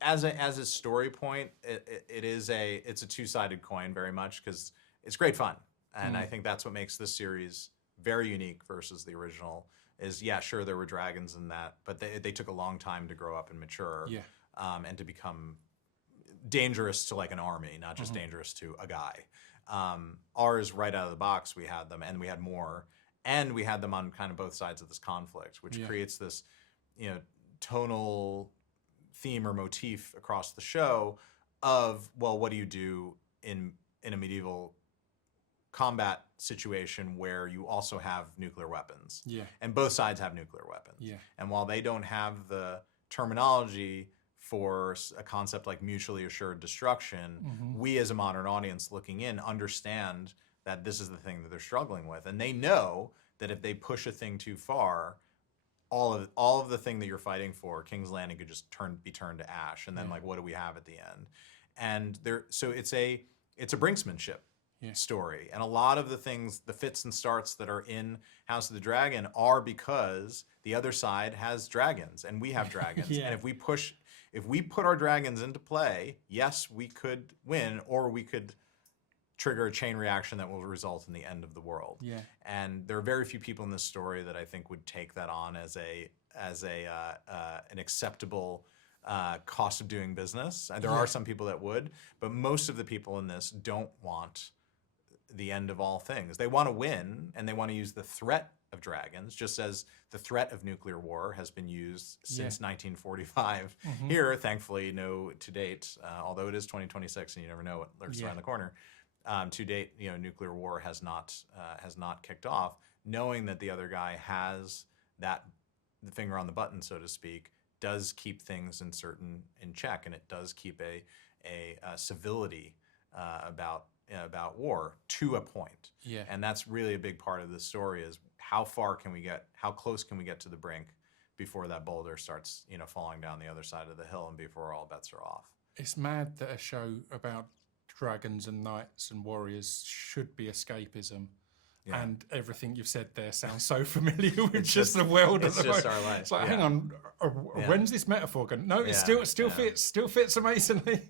as a story point, it's a two-sided coin very much because it's great fun, and I think that's what makes this series very unique versus the original. Is yeah, sure there were dragons in that, but they took a long time to grow up and mature, Yeah. and to become dangerous to like an army, not just dangerous to a guy. Ours right out of the box, we had them, and we had more, and we had them on kind of both sides of this conflict, which creates this, tonal theme or motif across the show of, well, what do you do in a medieval combat situation where you also have nuclear weapons? Yeah. And both sides have nuclear weapons. Yeah. And while they don't have the terminology for a concept like mutually assured destruction, we as a modern audience looking in understand that this is the thing that they're struggling with. And they know that if they push a thing too far, all of the thing that you're fighting for, King's Landing, could just be turned to ash. And then like, what do we have at the end? And so it's a brinksmanship story. And a lot of the things, the fits and starts that are in House of the Dragon are because the other side has dragons and we have dragons. And if we put our dragons into play, yes, we could win, or we could trigger a chain reaction that will result in the end of the world. Yeah. And there are very few people in this story that I think would take that on as an acceptable cost of doing business. And there are some people that would, but most of the people in this don't want the end of all things. They want to win, and they want to use the threat of dragons, just as the threat of nuclear war has been used since 1945. Here, thankfully, no to date, although it is 2026 and you never know what lurks around the corner. To date, nuclear war has not kicked off. Knowing that the other guy has the finger on the button, so to speak, does keep things in check, and it does keep a civility about war to a point. Yeah. And that's really a big part of the story: is how close can we get to the brink before that boulder starts falling down the other side of the hill, and before all bets are off. It's mad that a show about dragons and knights and warriors should be escapism. Yeah. And everything you've said there sounds so familiar with just the world of the It's just our life. It's like, hang on, when's this metaphor going? No, it still fits amazingly.